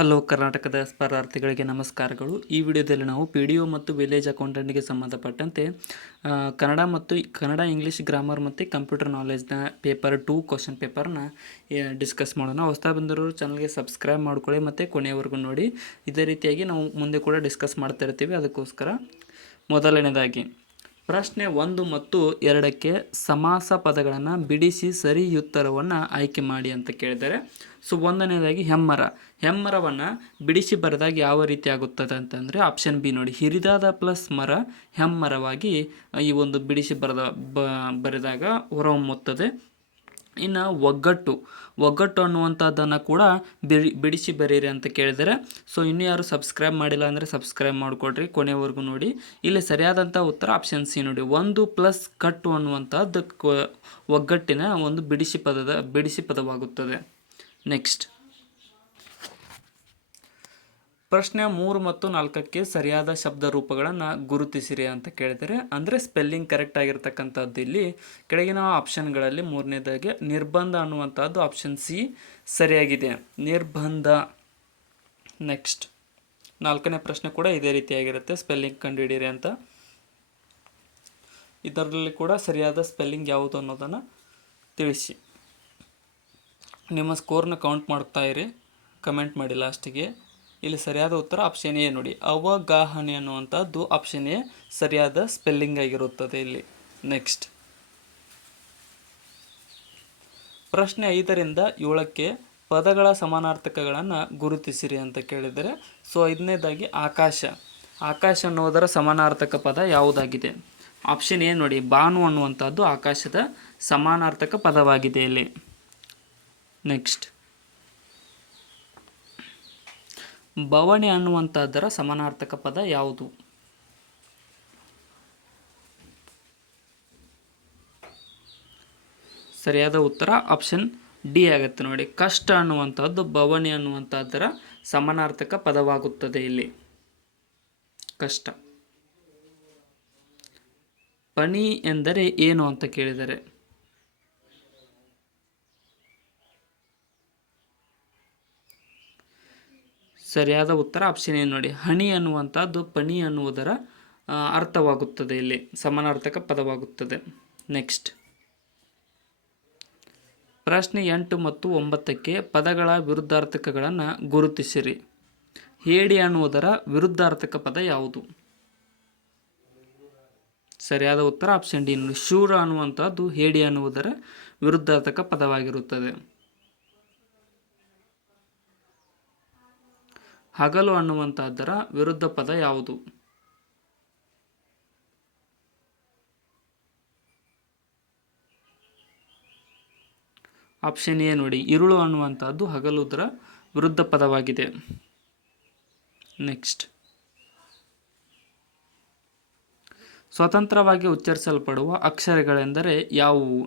Hello ಕರ್ನಾಟಕದ ಸ್ಪರ್ಧಾರ್ಥಿಗಳಿಗೆ ನಮಸ್ಕಾರಗಳು. ಈ ವಿಡಿಯೋದಲ್ಲಿ ನಾವು PDO ಮತ್ತು ವಿಲೇಜ್ ಅಕೌಂಟೆಂಟ್ಗೆ ಸಂಬಂಧಪಟ್ಟಂತೆ ಕನ್ನಡ ಇಂಗ್ಲೀಷ್ ಗ್ರಾಮರ್ ಮತ್ತು ಕಂಪ್ಯೂಟರ್ ನಾಲೆಜ್ನ ಪೇಪರ್ 2 ಕ್ವಶನ್ ಪೇಪರ್ನ ಡಿಸ್ಕಸ್ ಮಾಡೋಣ. ಹೊಸದಾಗಿ ಬಂದಿರೋರು ಚಾನಲ್ಗೆ ಸಬ್ಸ್ಕ್ರೈಬ್ ಮಾಡ್ಕೊಳ್ಳಿ ಮತ್ತು ಕೊನೆಯವರೆಗೂ ನೋಡಿ. ಇದೇ ರೀತಿಯಾಗಿ ನಾವು ಮುಂದೆ ಕೂಡ ಡಿಸ್ಕಸ್ ಮಾಡ್ತಾ ಇರ್ತೀವಿ. ಅದಕ್ಕೋಸ್ಕರ ಮೊದಲನೇದಾಗಿ ಪ್ರಶ್ನೆ 1 ಮತ್ತು 2ಕ್ಕೆ ಸಮಾಸ ಪದಗಳನ್ನು ಬಿಡಿಸಿ ಸರಿ ಉತ್ತರವನ್ನು ಆಯ್ಕೆ ಮಾಡಿ ಅಂತ ಕೇಳಿದ್ದಾರೆ. ಸೊ ಒಂದನೇದಾಗಿ ಹೆಮ್ಮರವನ್ನು ಬಿಡಿಸಿ ಬರೆದಾಗ ಯಾವ ರೀತಿ ಆಗುತ್ತದೆ ಅಂತಂದರೆ ಆಪ್ಷನ್ ಬಿ ನೋಡಿ, ಹಿರಿದಾದ ಪ್ಲಸ್ ಮರ ಹೆಮ್ಮರವಾಗಿ ಈ ಒಂದು ಬಿಡಿಸಿ ಬರೆದಾಗ ಹೊರಹೊಮ್ಮುತ್ತದೆ. ಇನ್ನು ಒಗ್ಗಟ್ಟು ಅನ್ನುವಂಥದ್ದನ್ನು ಕೂಡ ಬಿಡಿಸಿ ಬರೀರಿ ಅಂತ ಕೇಳಿದರೆ. ಸೊ ಇನ್ನೂ ಯಾರು ಸಬ್ಸ್ಕ್ರೈಬ್ ಮಾಡಿಲ್ಲ ಅಂದರೆ ಸಬ್ಸ್ಕ್ರೈಬ್ ಮಾಡಿಕೊಡ್ರಿ, ಕೊನೆವರೆಗೂ ನೋಡಿ. ಇಲ್ಲಿ ಸರಿಯಾದಂಥ ಉತ್ತರ ಆಪ್ಷನ್ ಸಿ ನೋಡಿ, 1 ಪ್ಲಸ್ ಕಟ್ಟು ಅನ್ನುವಂಥದ್ದು ಒಗ್ಗಟ್ಟಿನ ಒಂದು ಬಿಡಿಸಿ ಪದವಾಗುತ್ತದೆ. ನೆಕ್ಸ್ಟ್ ಪ್ರಶ್ನೆ 3 ಮತ್ತು 4ಕ್ಕೆ ಸರಿಯಾದ ಶಬ್ದ ರೂಪಗಳನ್ನು ಗುರುತಿಸಿರಿ ಅಂತ ಕೇಳಿದರೆ, ಅಂದರೆ ಸ್ಪೆಲ್ಲಿಂಗ್ ಕರೆಕ್ಟ್ ಆಗಿರ್ತಕ್ಕಂಥದ್ದು ಇಲ್ಲಿ ಕೆಳಗಿನ ಆಪ್ಷನ್ಗಳಲ್ಲಿ ಮೂರನೇದಾಗಿ ನಿರ್ಬಂಧ ಅನ್ನುವಂಥದ್ದು ಆಪ್ಷನ್ ಸಿ ಸರಿಯಾಗಿದೆ, ನಿರ್ಬಂಧ. ನೆಕ್ಸ್ಟ್ 4ನೇ ಪ್ರಶ್ನೆ ಕೂಡ ಇದೇ ರೀತಿಯಾಗಿರುತ್ತೆ, ಸ್ಪೆಲ್ಲಿಂಗ್ ಕಂಡುಹಿಡಿಯಿರಿ ಅಂತ. ಇದರಲ್ಲಿ ಕೂಡ ಸರಿಯಾದ ಸ್ಪೆಲ್ಲಿಂಗ್ ಯಾವುದು ಅನ್ನೋದನ್ನು ತಿಳಿಸಿ. ನಿಮ್ಮ ಸ್ಕೋರ್ನ ಕೌಂಟ್ ಮಾಡ್ತಾ ಇರಿ, ಕಮೆಂಟ್ ಮಾಡಿ ಲಾಸ್ಟಿಗೆ. ಇಲ್ಲಿ ಸರಿಯಾದ ಉತ್ತರ ಆಪ್ಷನ್ ಎ ನೋಡಿ, ಅವಗಾಹನೆ ಅನ್ನುವಂಥದ್ದು ಆಪ್ಷನ್ ಎ ಸರಿಯಾದ ಸ್ಪೆಲ್ಲಿಂಗ್ ಆಗಿರುತ್ತದೆ ಇಲ್ಲಿ. ನೆಕ್ಸ್ಟ್ ಪ್ರಶ್ನೆ 5ರಿಂದ 7ಕ್ಕೆ ಪದಗಳ ಸಮಾನಾರ್ಥಕಗಳನ್ನು ಗುರುತಿಸಿರಿ ಅಂತ ಕೇಳಿದರೆ. ಸೊ 5ನೇದಾಗಿ ಆಕಾಶ ಅನ್ನುವುದರ ಸಮಾನಾರ್ಥಕ ಪದ ಯಾವುದಾಗಿದೆ? ಆಪ್ಷನ್ ಎ ನೋಡಿ, ಬಾನು ಅನ್ನುವಂಥದ್ದು ಆಕಾಶದ ಸಮಾನಾರ್ಥಕ ಪದವಾಗಿದೆ ಇಲ್ಲಿ. ನೆಕ್ಸ್ಟ್ ಬವಣೆ ಅನ್ನುವಂಥದ್ದರ ಸಮಾನಾರ್ಥಕ ಪದ ಯಾವುದು? ಸರಿಯಾದ ಉತ್ತರ ಆಪ್ಷನ್ ಡಿ ಆಗುತ್ತೆ ನೋಡಿ, ಕಷ್ಟ ಅನ್ನುವಂಥದ್ದು ಬವಣೆ ಅನ್ನುವಂಥದ್ದರ ಸಮಾನಾರ್ಥಕ ಪದವಾಗುತ್ತದೆ ಇಲ್ಲಿ. ಕಷ್ಟ. ಪಣಿ ಎಂದರೆ ಏನು ಅಂತ ಕೇಳಿದರೆ, ಸರಿಯಾದ ಉತ್ತರ ಆಪ್ಷನ್ ಏನು ನೋಡಿ, ಹಣಿ ಅನ್ನುವಂಥದ್ದು ಪಣಿ ಅನ್ನುವುದರ ಅರ್ಥವಾಗುತ್ತದೆ ಇಲ್ಲಿ, ಸಮಾನಾರ್ಥಕ ಪದವಾಗುತ್ತದೆ. ನೆಕ್ಸ್ಟ್ ಪ್ರಶ್ನೆ 8 ಮತ್ತು 9ಕ್ಕೆ ಪದಗಳ ವಿರುದ್ಧಾರ್ಥಕಗಳನ್ನು ಗುರುತಿಸಿರಿ. ಹೇಡಿ ಅನ್ನುವುದರ ವಿರುದ್ಧಾರ್ಥಕ ಪದ ಯಾವುದು? ಸರಿಯಾದ ಉತ್ತರ ಆಪ್ಷನ್ ಡಿ ನೋಡಿ, ಶೂರ ಅನ್ನುವಂಥದ್ದು ಹೇಡಿ ಅನ್ನುವುದರ ವಿರುದ್ಧಾರ್ಥಕ ಪದವಾಗಿರುತ್ತದೆ. ಹಗಲು ಅನ್ನುವಂಥದ್ದರ ವಿರುದ್ಧ ಪದ ಯಾವುದು? ಆಪ್ಷನ್ ಎ ನೋಡಿ, ಇರುಳು ಅನ್ನುವಂಥದ್ದು ಹಗಲುದರ ವಿರುದ್ಧ ಪದವಾಗಿದೆ. ನೆಕ್ಸ್ಟ್ ಸ್ವತಂತ್ರವಾಗಿ ಉಚ್ಚರಿಸಲ್ಪಡುವ ಅಕ್ಷರಗಳೆಂದರೆ ಯಾವುವು?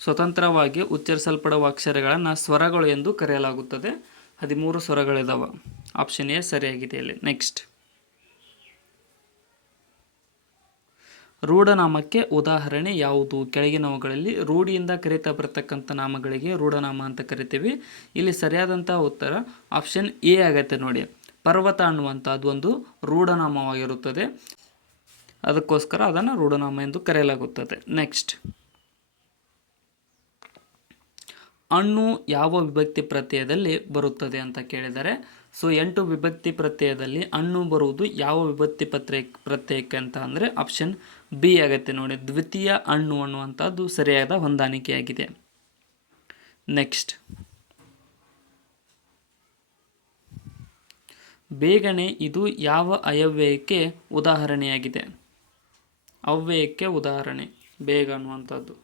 ಸ್ವತಂತ್ರವಾಗಿ ಉಚ್ಚರಿಸಲ್ಪಡುವ ಅಕ್ಷರಗಳನ್ನು ಸ್ವರಗಳು ಎಂದು ಕರೆಯಲಾಗುತ್ತದೆ. 13 ಸ್ವರಗಳಿದಾವೆ. ಆಪ್ಷನ್ ಎ ಸರಿಯಾಗಿದೆ ಇಲ್ಲಿ. ನೆಕ್ಸ್ಟ್ ರೂಢನಾಮಕ್ಕೆ ಉದಾಹರಣೆ ಯಾವುದು? ಕೆಳಗಿನವುಗಳಲ್ಲಿ ರೂಢಿಯಿಂದ ಕರೀತಾ ಬರತಕ್ಕಂಥ ನಾಮಗಳಿಗೆ ರೂಢನಾಮ ಅಂತ ಕರಿತೀವಿ. ಇಲ್ಲಿ ಸರಿಯಾದಂಥ ಉತ್ತರ ಆಪ್ಷನ್ ಎ ಆಗತ್ತೆ ನೋಡಿ, ಪರ್ವತ ಅನ್ನುವಂಥದ್ದು ಒಂದು ರೂಢನಾಮವಾಗಿರುತ್ತದೆ, ಅದಕ್ಕೋಸ್ಕರ ಅದನ್ನು ರೂಢನಾಮ ಎಂದು ಕರೆಯಲಾಗುತ್ತದೆ. ನೆಕ್ಸ್ಟ್ ಹಣ್ಣು ಯಾವ ವಿಭಕ್ತಿ ಪ್ರತ್ಯಯದಲ್ಲಿ ಬರುತ್ತದೆ ಅಂತ ಕೇಳಿದರೆ. ಸೊ 8 ವಿಭಕ್ತಿ ಪ್ರತ್ಯಯದಲ್ಲಿ ಹಣ್ಣು ಬರುವುದು ಯಾವ ವಿಭಕ್ತಿ ಪ್ರತ್ಯಯಕ್ಕೆ ಅಂತ ಅಂದರೆ ಆಪ್ಷನ್ ಬಿ ಆಗುತ್ತೆ ನೋಡಿ, ದ್ವಿತೀಯ ಹಣ್ಣು ಅನ್ನುವಂಥದ್ದು ಸರಿಯಾದ ಹೊಂದಾಣಿಕೆಯಾಗಿದೆ. ನೆಕ್ಸ್ಟ್ ಬೇಗನೆ ಇದು ಯಾವ ಅವ್ಯಯಕ್ಕೆ ಉದಾಹರಣೆಯಾಗಿದೆ? ಅವ್ಯಯಕ್ಕೆ ಉದಾಹರಣೆ ಬೇಗ ಅನ್ನುವಂಥದ್ದು.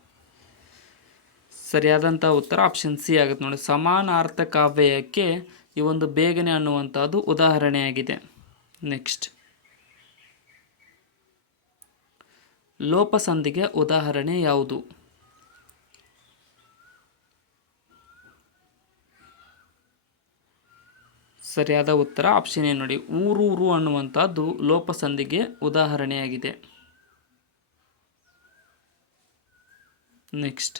ಸರಿಯಾದಂಥ ಉತ್ತರ ಆಪ್ಷನ್ ಸಿ ಆಗುತ್ತೆ ನೋಡಿ, ಸಮಾನಾರ್ಥಕ ಅವ್ಯಯಕ್ಕೆ ಈ ಒಂದು ಬೇಗನೆ ಅನ್ನುವಂಥದ್ದು ಉದಾಹರಣೆಯಾಗಿದೆ. ನೆಕ್ಸ್ಟ್ ಲೋಪಸಂಧಿಗೆ ಉದಾಹರಣೆ ಯಾವುದು? ಸರಿಯಾದ ಉತ್ತರ ಆಪ್ಷನ್ ಎ ನೋಡಿ, ಊರೂರು ಅನ್ನುವಂಥದ್ದು ಲೋಪಸಂಧಿಗೆ ಉದಾಹರಣೆಯಾಗಿದೆ. ನೆಕ್ಸ್ಟ್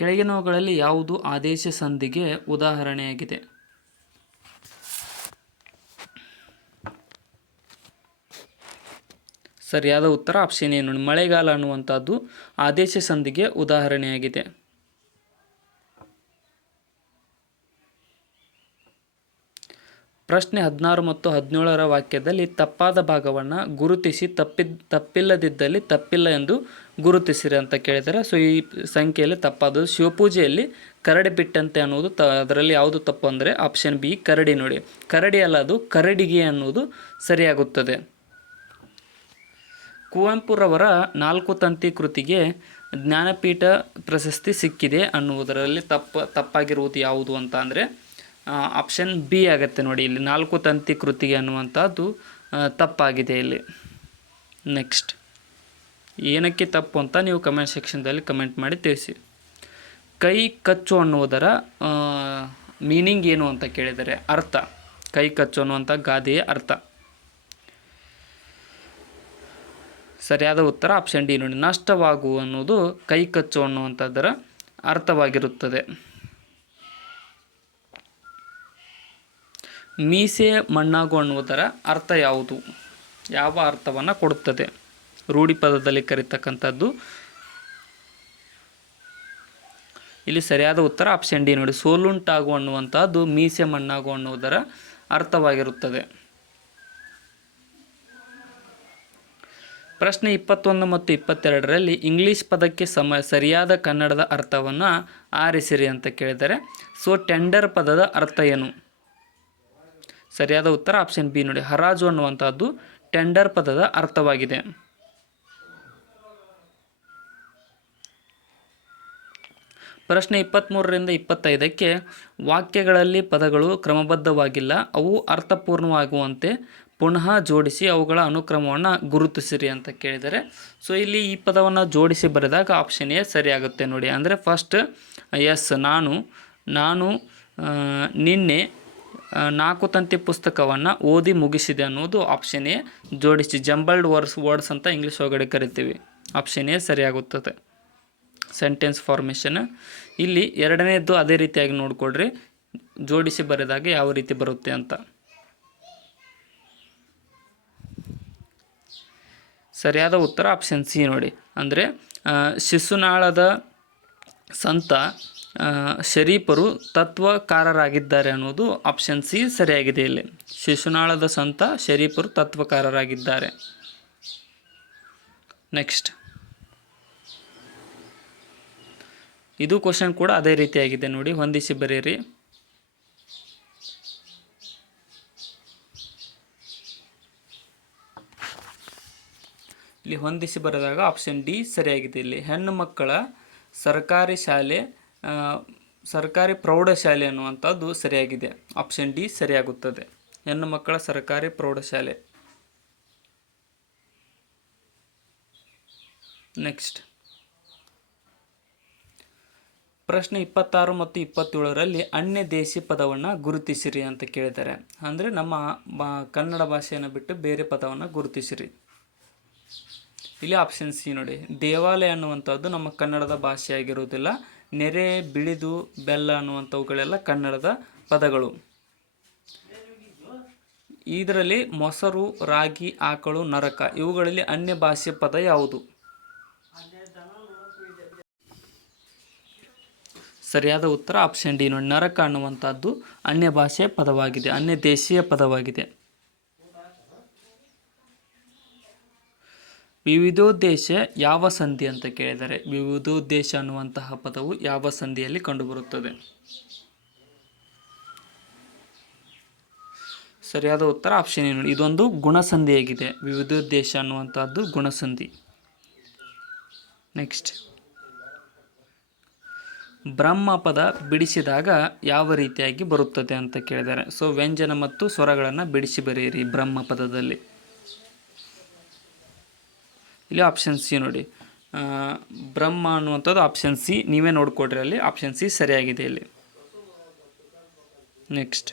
ಕೆಳಗಿನವುಗಳಲ್ಲಿ ಯಾವುದು ಆದೇಶ ಸಂಧಿಗೆ ಉದಾಹರಣೆಯಾಗಿದೆ? ಸರಿಯಾದ ಉತ್ತರ ಆಪ್ಷನ್ ಏನು, ಮಳೆಗಾಲ ಅನ್ನುವಂಥದ್ದು ಆದೇಶ ಸಂಧಿಗೆ ಉದಾಹರಣೆಯಾಗಿದೆ. ಪ್ರಶ್ನೆ 16 ಮತ್ತು 17ರ ವಾಕ್ಯದಲ್ಲಿ ತಪ್ಪಾದ ಭಾಗವನ್ನು ಗುರುತಿಸಿ ತಪ್ಪಿಲ್ಲದಿದ್ದಲ್ಲಿ ತಪ್ಪಿಲ್ಲ ಎಂದು ಗುರುತಿಸಿರಿ ಅಂತ ಕೇಳಿದರೆ. ಸೊ ಈ ಸಂಖ್ಯೆಯಲ್ಲಿ ತಪ್ಪಾದದು ಶಿವಪೂಜೆಯಲ್ಲಿ ಕರಡಿ ಬಿಟ್ಟಂತೆ ಅನ್ನೋದು ಅದರಲ್ಲಿ ಯಾವುದು ತಪ್ಪು ಅಂದರೆ ಆಪ್ಷನ್ ಬಿ ಕರಡಿ. ನೋಡಿ, ಕರಡಿ ಅಲ್ಲ, ಅದು ಕರಡಿಗೆ ಅನ್ನೋದು ಸರಿಯಾಗುತ್ತದೆ. ಕುವೆಂಪುರವರ 4 ತಂತಿ ಕೃತಿಗೆ ಜ್ಞಾನಪೀಠ ಪ್ರಶಸ್ತಿ ಸಿಕ್ಕಿದೆ ಅನ್ನುವುದರಲ್ಲಿ ತಪ್ಪಾಗಿರುವುದು ಯಾವುದು ಅಂತ ಅಂದರೆ ಆಪ್ಷನ್ ಬಿ ಆಗುತ್ತೆ. ನೋಡಿ, ಇಲ್ಲಿ 4 ತಂತಿ ಕೃತಿಗೆ ಅನ್ನುವಂಥದ್ದು ತಪ್ಪಾಗಿದೆ ಇಲ್ಲಿ. ನೆಕ್ಸ್ಟ್, ಏನಕ್ಕೆ ತಪ್ಪು ಅಂತ ನೀವು ಕಮೆಂಟ್ ಸೆಕ್ಷನ್ದಲ್ಲಿ ಕಮೆಂಟ್ ಮಾಡಿ ತಿಳಿಸಿ. ಕೈ ಕಚ್ಚು ಅನ್ನುವುದರ ಮೀನಿಂಗ್ ಏನು ಅಂತ ಕೇಳಿದರೆ ಅರ್ಥ, ಕೈ ಕಚ್ಚು ಅನ್ನುವಂಥ ಗಾದೆಯ ಅರ್ಥ. ಸರಿಯಾದ ಉತ್ತರ ಆಪ್ಷನ್ ಡಿ. ನೋಡಿ, ನಷ್ಟವಾಗು ಅನ್ನೋದು ಕೈ ಕಚ್ಚು ಅನ್ನುವಂಥದ್ದರ ಅರ್ಥವಾಗಿರುತ್ತದೆ. ಮೀಸೆ ಮಣ್ಣಾಗು ಅನ್ನುವುದರ ಅರ್ಥ ಯಾವುದು? ಯಾವ ಅರ್ಥವನ್ನು ಕೊಡುತ್ತದೆ? ರೂಢಿ ಪದದಲ್ಲಿ ಕರೀತಕ್ಕಂಥದ್ದು. ಇಲ್ಲಿ ಸರಿಯಾದ ಉತ್ತರ ಆಪ್ಷನ್ ಡಿ. ನೋಡಿ, ಸೋಲುಂಟಾಗು ಅನ್ನುವಂಥದ್ದು ಮೀಸೆ ಮಣ್ಣಾಗು ಅನ್ನುವುದರ ಅರ್ಥವಾಗಿರುತ್ತದೆ. ಪ್ರಶ್ನೆ 21 ಮತ್ತು 22ರಲ್ಲಿ ಇಂಗ್ಲೀಷ್ ಪದಕ್ಕೆ ಸರಿಯಾದ ಕನ್ನಡದ ಅರ್ಥವನ್ನು ಆರಿಸಿರಿ ಅಂತ ಕೇಳಿದರೆ. ಸೊ ಟೆಂಡರ್ ಪದದ ಅರ್ಥ ಏನು? ಸರಿಯಾದ ಉತ್ತರ ಆಪ್ಷನ್ ಬಿ. ನೋಡಿ, ಹರಾಜು ಅನ್ನುವಂಥದ್ದು ಟೆಂಡರ್ ಪದದ ಅರ್ಥವಾಗಿದೆ. ಪ್ರಶ್ನೆ 23ರಿಂದ 25ಕ್ಕೆ ವಾಕ್ಯಗಳಲ್ಲಿ ಪದಗಳು ಕ್ರಮಬದ್ಧವಾಗಿಲ್ಲ, ಅವು ಅರ್ಥಪೂರ್ಣವಾಗುವಂತೆ ಪುನಃ ಜೋಡಿಸಿ ಅವುಗಳ ಅನುಕ್ರಮವನ್ನು ಗುರುತಿಸಿರಿ ಅಂತ ಕೇಳಿದರೆ. ಸೊ ಇಲ್ಲಿ ಈ ಪದವನ್ನು ಜೋಡಿಸಿ ಬರೆದಾಗ ಆಪ್ಷನ್ ಎ ಸರಿಯಾಗುತ್ತೆ. ನೋಡಿ, ಅಂದರೆ ಫಸ್ಟ್ ಎಸ್, ನಾನು ನಿನ್ನೆ 4 ತಂತಿ ಪುಸ್ತಕವನ್ನು ಓದಿ ಮುಗಿಸಿದೆ ಅನ್ನೋದು ಆಪ್ಷನ್ ಎ ಜೋಡಿಸಿ. ಜಂಬಲ್ಡ್ ವರ್ಡ್ಸ್ ಅಂತ ಇಂಗ್ಲೀಷ್ ಒಳಗಡೆ ಕರಿತೀವಿ. ಆಪ್ಷನ್ ಎ ಸರಿಯಾಗುತ್ತದೆ. Sentence formation. ಇಲ್ಲಿ ಎರಡನೇದ್ದು ಅದೇ ರೀತಿಯಾಗಿ ನೋಡಿಕೊಡ್ರಿ, ಜೋಡಿಸಿ ಬರೆದಾಗ ಯಾವ ರೀತಿ ಬರುತ್ತೆ ಅಂತ. ಸರಿಯಾದ ಉತ್ತರ ಆಪ್ಷನ್ ಸಿ. ನೋಡಿ, ಅಂದರೆ ಶಿಶುನಾಳದ ಸಂತ ಶರೀಫರು ತತ್ವಕಾರರಾಗಿದ್ದಾರೆ ಅನ್ನೋದು ಆಪ್ಷನ್ ಸಿ ಸರಿಯಾಗಿದೆ. ಇಲ್ಲಿ ಶಿಶುನಾಳದ ಸಂತ ಶರೀಫರು ತತ್ವಕಾರರಾಗಿದ್ದಾರೆ. ನೆಕ್ಸ್ಟ್, ಇದು ಕ್ವಶನ್ ಕೂಡ ಅದೇ ರೀತಿಯಾಗಿದೆ. ನೋಡಿ, ಹೊಂದಿಸಿ ಬರೆಯಿರಿ. ಇಲ್ಲಿ ಹೊಂದಿಸಿ ಬರೆದಾಗ ಆಪ್ಷನ್ ಡಿ ಸರಿಯಾಗಿದೆ. ಇಲ್ಲಿ ಹೆಣ್ಣು ಮಕ್ಕಳ ಸರ್ಕಾರಿ ಪ್ರೌಢಶಾಲೆ ಅನ್ನುವಂಥದ್ದು ಸರಿಯಾಗಿದೆ. ಆಪ್ಷನ್ ಡಿ ಸರಿಯಾಗುತ್ತದೆ. ಹೆಣ್ಣು ಮಕ್ಕಳ ಸರ್ಕಾರಿ ಪ್ರೌಢಶಾಲೆ. ನೆಕ್ಸ್ಟ್, ಪ್ರಶ್ನೆ 26 ಮತ್ತು 27ರಲ್ಲಿ ಅನ್ಯ ದೇಶಿ ಪದವನ್ನು ಗುರುತಿಸಿರಿ ಅಂತ ಕೇಳಿದ್ದಾರೆ. ಅಂದರೆ ನಮ್ಮ ಕನ್ನಡ ಭಾಷೆಯನ್ನು ಬಿಟ್ಟು ಬೇರೆ ಪದವನ್ನು ಗುರುತಿಸಿರಿ. ಇಲ್ಲಿ ಆಪ್ಷನ್ ಸಿ. ನೋಡಿ, ದೇವಾಲಯ ಅನ್ನುವಂಥದ್ದು ನಮ್ಮ ಕನ್ನಡದ ಭಾಷೆಯಾಗಿರುವುದಿಲ್ಲ. ನೆರೆ, ಬಿಳಿದು, ಬೆಲ್ಲ ಅನ್ನುವಂಥವುಗಳೆಲ್ಲ ಕನ್ನಡದ ಪದಗಳು. ಇದರಲ್ಲಿ ಮೊಸರು, ರಾಗಿ, ಆಕಳು, ನರಕ ಇವುಗಳಲ್ಲಿ ಅನ್ಯ ಭಾಷೆ ಪದ ಯಾವುದು? ಸರಿಯಾದ ಉತ್ತರ ಆಪ್ಷನ್ ಡಿ. ನೋಡಿ, ನರಕ ಅನ್ನುವಂಥದ್ದು ಅನ್ಯ ಭಾಷೆಯ ಪದವಾಗಿದೆ, ಅನ್ಯ ದೇಶೀಯ ಪದವಾಗಿದೆ. ವಿವಿಧೋದ್ದೇಶ ಯಾವ ಸಂಧಿ ಅಂತ ಕೇಳಿದರೆ ವಿವಿಧೋದ್ದೇಶ ಅನ್ನುವಂತಹ ಪದವು ಯಾವ ಸಂಧಿಯಲ್ಲಿ ಕಂಡುಬರುತ್ತದೆ? ಸರಿಯಾದ ಉತ್ತರ ಆಪ್ಷನ್ ಏನು. ಇದೊಂದು ಗುಣಸಂಧಿಯಾಗಿದೆ. ವಿವಿಧೋದ್ದೇಶ ಅನ್ನುವಂಥದ್ದು ಗುಣಸಂಧಿ. ನೆಕ್ಸ್ಟ್, ಬ್ರಹ್ಮ ಪದ ಬಿಡಿಸಿದಾಗ ಯಾವ ರೀತಿಯಾಗಿ ಬರುತ್ತದೆ ಅಂತ ಕೇಳಿದ್ದಾರೆ. ಸೊ ವ್ಯಂಜನ ಮತ್ತು ಸ್ವರಗಳನ್ನು ಬಿಡಿಸಿ ಬರೆಯಿರಿ ಬ್ರಹ್ಮ ಪದದಲ್ಲಿ. ಇಲ್ಲಿ ಆಪ್ಷನ್ ಸಿ. ನೋಡಿ, ಬ್ರಹ್ಮ ಅನ್ನುವಂಥದ್ದು ಆಪ್ಷನ್ ಸಿ. ನೀವೇ ನೋಡ್ಕೊಡ್ರಿ, ಅಲ್ಲಿ ಆಪ್ಷನ್ ಸಿ ಸರಿಯಾಗಿದೆ ಇಲ್ಲಿ. ನೆಕ್ಸ್ಟ್,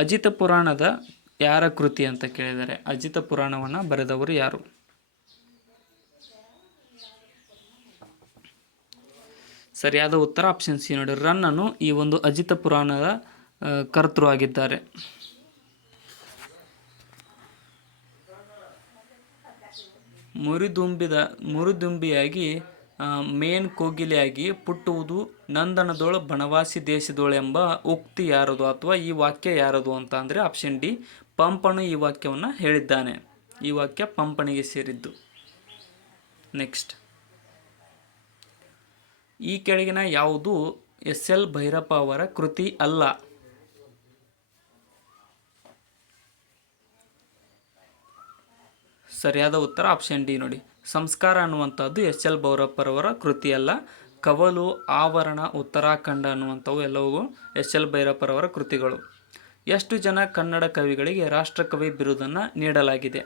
ಅಜಿತ ಪುರಾಣದ ಯಾರ ಕೃತಿ ಅಂತ ಕೇಳಿದ್ದಾರೆ. ಅಜಿತ ಪುರಾಣವನ್ನು ಬರೆದವರು ಯಾರು? ಸರಿಯಾದ ಉತ್ತರ ಆಪ್ಷನ್ ಸಿ ನೋಡಿ, ರನ್ನನು ಈ ಒಂದು ಅಜಿತ ಪುರಾಣದ ಕರ್ತೃ ಆಗಿದ್ದಾರೆ. ಮುರಿದುಂಬಿಯಾಗಿ ಮೇನ್ ಕೋಗಿಲೆಯಾಗಿ ಪುಟ್ಟುವುದು ನಂದನದೋಳು ಬನವಾಸಿ ದೇಶದೋಳು ಎಂಬ ಉಕ್ತಿ ಯಾರದು ಅಥವಾ ಈ ವಾಕ್ಯ ಯಾರದು ಅಂತ ಅಂದರೆ ಆಪ್ಷನ್ ಡಿ, ಪಂಪನು ಈ ವಾಕ್ಯವನ್ನು ಹೇಳಿದ್ದಾನೆ. ಈ ವಾಕ್ಯ ಪಂಪನಿಗೆ ಸೇರಿದ್ದು. ನೆಕ್ಸ್ಟ್, ಈ ಕೆಳಗಿನ ಯಾವುದು ಎಸ್ ಎಲ್ ಭೈರಪ್ಪ ಅವರ ಕೃತಿ ಅಲ್ಲ? ಸರಿಯಾದ ಉತ್ತರ ಆಪ್ಷನ್ ಡಿ ನೋಡಿ, ಸಂಸ್ಕಾರ ಅನ್ನುವಂಥದ್ದು ಎಸ್ ಎಲ್ ಭೈರಪ್ಪರವರ ಕೃತಿ ಅಲ್ಲ. ಕವಲು, ಆವರಣ, ಉತ್ತರಾಖಂಡ ಅನ್ನುವಂಥವು ಎಲ್ಲವೂ ಎಸ್ ಎಲ್ ಭೈರಪ್ಪರವರ ಕೃತಿಗಳು. ಎಷ್ಟು ಜನ ಕನ್ನಡ ಕವಿಗಳಿಗೆ ರಾಷ್ಟ್ರಕವಿ ಬಿರುದನ್ನು ನೀಡಲಾಗಿದೆ?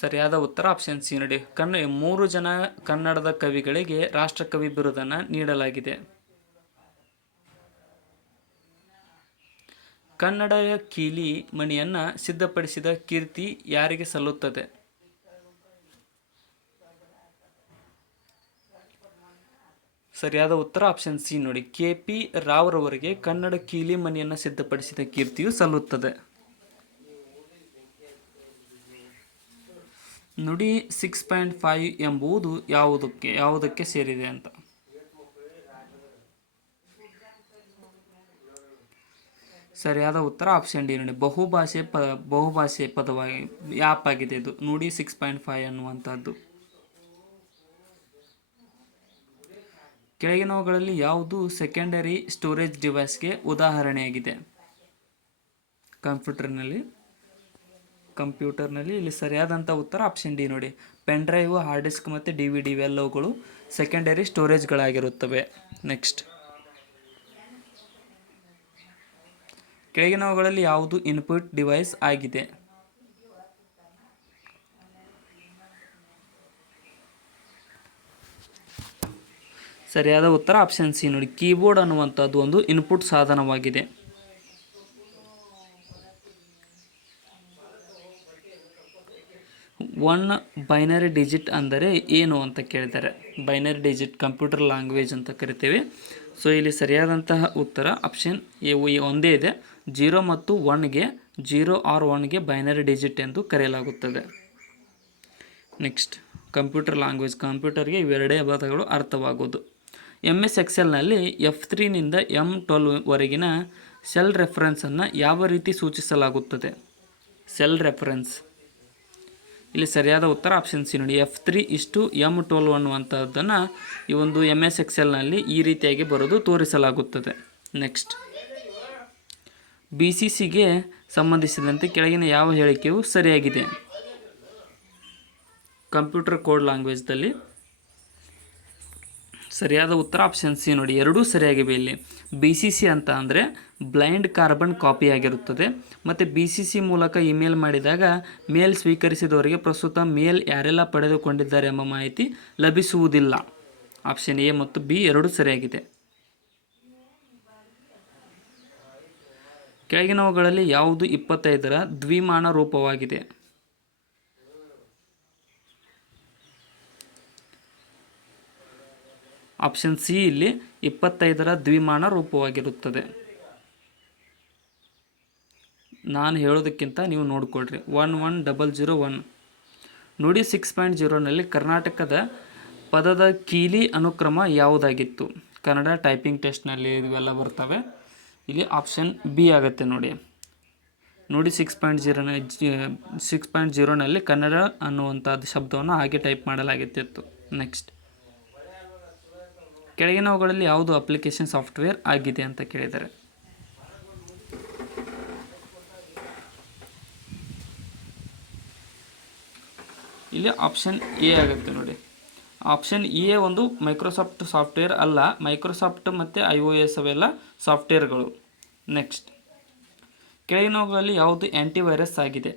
ಸರಿಯಾದ ಉತ್ತರ ಆಪ್ಷನ್ ಸಿ ನೋಡಿ, 3 ಜನ ಕನ್ನಡದ ಕವಿಗಳಿಗೆ ರಾಷ್ಟ್ರಕವಿ ಬಿರುದನ್ನು ನೀಡಲಾಗಿದೆ. ಕನ್ನಡ ಕೀಲಿ ಮಣಿಯನ್ನು ಸಿದ್ಧಪಡಿಸಿದ ಕೀರ್ತಿ ಯಾರಿಗೆ ಸಲ್ಲುತ್ತದೆ? ಸರಿಯಾದ ಉತ್ತರ ಆಪ್ಷನ್ ಸಿ ನೋಡಿ, KP ರಾವ್ರವರಿಗೆ ಕನ್ನಡ ಕೀಲಿ ಮಣಿಯನ್ನು ಸಿದ್ಧಪಡಿಸಿದ ಕೀರ್ತಿಯು ಸಲ್ಲುತ್ತದೆ. ನುಡಿ 6.5 ಎಂಬುದು ಯಾವುದಕ್ಕೆ ಸೇರಿದೆ ಅಂತ? ಸರಿಯಾದ ಉತ್ತರ ಆಪ್ಷನ್ ಡಿ ನೋಡಿ, ಬಹುಭಾಷೆ ಪದವಾಗಿ ಆ್ಯಪ್ ಆಗಿದೆ ಇದು ನುಡಿ 6.5 ಅನ್ನುವಂಥದ್ದು. ಕೆಳಗಿನವುಗಳಲ್ಲಿ ಯಾವುದು ಸೆಕೆಂಡರಿ ಸ್ಟೋರೇಜ್ ಡಿವೈಸ್ಗೆ ಉದಾಹರಣೆಯಾಗಿದೆ? ಕಂಪ್ಯೂಟರ್ನಲ್ಲಿ ಇಲ್ಲಿ ಸರಿಯಾದಂಥ ಉತ್ತರ ಆಪ್ಷನ್ ಡಿ ನೋಡಿ, ಪೆನ್ ಡ್ರೈವ್, ಹಾರ್ಡ್ ಡಿಸ್ಕ್ ಮತ್ತು DVD ಇವೆಲ್ಲವುಗಳು ಸೆಕೆಂಡರಿ ಸ್ಟೋರೇಜ್ಗಳಾಗಿರುತ್ತವೆ. ನೆಕ್ಸ್ಟ್, ಕೆಳಗಿನವುಗಳಲ್ಲಿ ಯಾವುದು ಇನ್ಪುಟ್ ಡಿವೈಸ್ ಆಗಿದೆ? ಸರಿಯಾದ ಉತ್ತರ ಆಪ್ಷನ್ ಸಿ ನೋಡಿ, ಕೀಬೋರ್ಡ್ ಅನ್ನುವಂಥದ್ದು ಒಂದು ಇನ್ಪುಟ್ ಸಾಧನವಾಗಿದೆ. ಒನ್ ಬೈನರಿ ಡಿಜಿಟ್ ಅಂದರೆ ಏನು ಅಂತ ಕೇಳಿದ್ದಾರೆ. ಬೈನರಿ ಡಿಜಿಟ್ ಕಂಪ್ಯೂಟರ್ ಲ್ಯಾಂಗ್ವೇಜ್ ಅಂತ ಕರಿತೇವೆ. ಸೊ ಇಲ್ಲಿ ಸರಿಯಾದಂತಹ ಉತ್ತರ ಆಪ್ಷನ್ ಎ ಒಂದೇ ಇದೆ. 0 ಮತ್ತು 1ಗೆ 0 ಆರ್ 1ಗೆ ಬೈನರಿ ಡಿಜಿಟ್ ಎಂದು ಕರೆಯಲಾಗುತ್ತದೆ. ನೆಕ್ಸ್ಟ್, ಕಂಪ್ಯೂಟರ್ ಲ್ಯಾಂಗ್ವೇಜ್, ಕಂಪ್ಯೂಟರ್ಗೆ ಇವೆರಡೇ ಪದಗಳು ಅರ್ಥವಾಗುವುದು. MS ಎಕ್ಸೆಲ್ನಲ್ಲಿ F3ನಿಂದ M12 ವರೆಗಿನ ಸೆಲ್ ರೆಫರೆನ್ಸನ್ನು ಯಾವ ರೀತಿ ಸೂಚಿಸಲಾಗುತ್ತದೆ? ಸೆಲ್ ರೆಫರೆನ್ಸ್, ಇಲ್ಲಿ ಸರಿಯಾದ ಉತ್ತರ ಆಪ್ಷನ್ ಸಿ ನೋಡಿ, F3:M12 ಅನ್ನುವಂಥದ್ದನ್ನು ಈ ಒಂದು MS ಎಕ್ಸೆಲ್ನಲ್ಲಿ ಈ ರೀತಿಯಾಗಿ ಬರೆದು ತೋರಿಸಲಾಗುತ್ತದೆ. ನೆಕ್ಸ್ಟ್, BCCಗೆ ಸಂಬಂಧಿಸಿದಂತೆ ಕೆಳಗಿನ ಯಾವ ಹೇಳಿಕೆಯು ಸರಿಯಾಗಿದೆ? ಕಂಪ್ಯೂಟರ್ ಕೋಡ್ ಲ್ಯಾಂಗ್ವೇಜ್ದಲ್ಲಿ ಸರಿಯಾದ ಉತ್ತರ ಆಪ್ಷನ್ ಸಿ ನೋಡಿ, ಎರಡೂ ಸರಿಯಾಗಿವೆ. ಇಲ್ಲಿ BCC ಅಂತ ಅಂದರೆ ಬ್ಲೈಂಡ್ ಕಾರ್ಬನ್ ಕಾಪಿ ಆಗಿರುತ್ತದೆ. ಮತ್ತು BCC ಮೂಲಕ ಇಮೇಲ್ ಮಾಡಿದಾಗ ಮೇಲ್ ಸ್ವೀಕರಿಸಿದವರಿಗೆ ಪ್ರಸ್ತುತ ಮೇಲ್ ಯಾರೆಲ್ಲ ಪಡೆದುಕೊಂಡಿದ್ದಾರೆ ಎಂಬ ಮಾಹಿತಿ ಲಭಿಸುವುದಿಲ್ಲ. ಆಪ್ಷನ್ ಎ ಮತ್ತು ಬಿ ಎರಡೂ ಸರಿಯಾಗಿದೆ. ಕೆಳಗಿನವುಗಳಲ್ಲಿ ಯಾವುದು 25ರ ದ್ವಿಮಾನ ರೂಪವಾಗಿದೆ? ಆಪ್ಷನ್ ಸಿ ಇಲ್ಲಿ 25ರ ದ್ವಿಮಾನ ರೂಪವಾಗಿರುತ್ತದೆ. ನಾನು ಹೇಳೋದಕ್ಕಿಂತ ನೀವು ನೋಡಿಕೊಳ್ಳ್ರಿ. 11001 ನುಡಿ 6.0ನಲ್ಲಿ ಕರ್ನಾಟಕದ ಪದದ ಕೀಲಿ ಅನುಕ್ರಮ ಯಾವುದಾಗಿತ್ತು? ಕನ್ನಡ ಟೈಪಿಂಗ್ ಟೆಸ್ಟ್ನಲ್ಲಿ ಇವೆಲ್ಲ ಬರ್ತವೆ. ಇಲ್ಲಿ ಆಪ್ಷನ್ ಬಿ ಆಗುತ್ತೆ ನೋಡಿ. ನುಡಿ 6.0ನಲ್ಲಿ ಕನ್ನಡ ಅನ್ನುವಂಥದ್ದು ಶಬ್ದವನ್ನು ಹಾಗೆ ಟೈಪ್ ಮಾಡಲಾಗುತ್ತಿತ್ತು. ನೆಕ್ಸ್ಟ್, ಕೆಳಗಿನವುಗಳಲ್ಲಿ ಯಾವುದು ಅಪ್ಲಿಕೇಶನ್ ಸಾಫ್ಟ್ವೇರ್ ಆಗಿದೆ ಅಂತ ಕೇಳಿದ್ದಾರೆ. ಇಲ್ಲಿ ಆಪ್ಷನ್ ಎ ಆಗುತ್ತೆ ನೋಡಿ. ಆಪ್ಷನ್ ಎ ಒಂದು ಮೈಕ್ರೋಸಾಫ್ಟ್ ಸಾಫ್ಟ್ವೇರ್ ಅಲ್ಲ. ಮೈಕ್ರೋಸಾಫ್ಟ್ ಮತ್ತು iOS ಅವೆಲ್ಲ ಸಾಫ್ಟ್ವೇರ್ಗಳು. ನೆಕ್ಸ್ಟ್, ಕೆಳಗಿನವುಗಳಲ್ಲಿ ಯಾವುದು ಆ್ಯಂಟಿವೈರಸ್ ಆಗಿದೆ?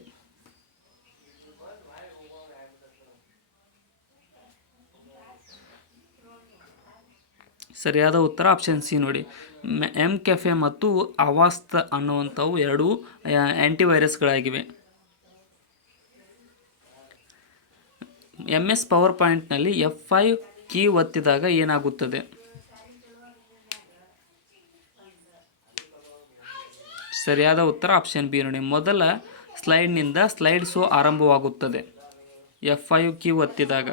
ಸರಿಯಾದ ಉತ್ತರ ಆಪ್ಷನ್ ಸಿ ನೋಡಿ, MCAFE ಮತ್ತು ಅವಾಸ್ತ್ ಅನ್ನುವಂಥವು ಎರಡೂ ಆ್ಯಂಟಿವೈರಸ್ಗಳಾಗಿವೆ. MS ಪವರ್ ಪಾಯಿಂಟ್ನಲ್ಲಿ F5 ಕೀ ಒತ್ತಿದಾಗ ಏನಾಗುತ್ತದೆ? ಸರಿಯಾದ ಉತ್ತರ ಆಪ್ಷನ್ ಬಿ ನೋಡಿ. ಮೊದಲ ಸ್ಲೈಡ್ನಿಂದ ಸ್ಲೈಡ್ ಶೋ ಆರಂಭವಾಗುತ್ತದೆ F5 ಕೀ ಒತ್ತಿದಾಗ.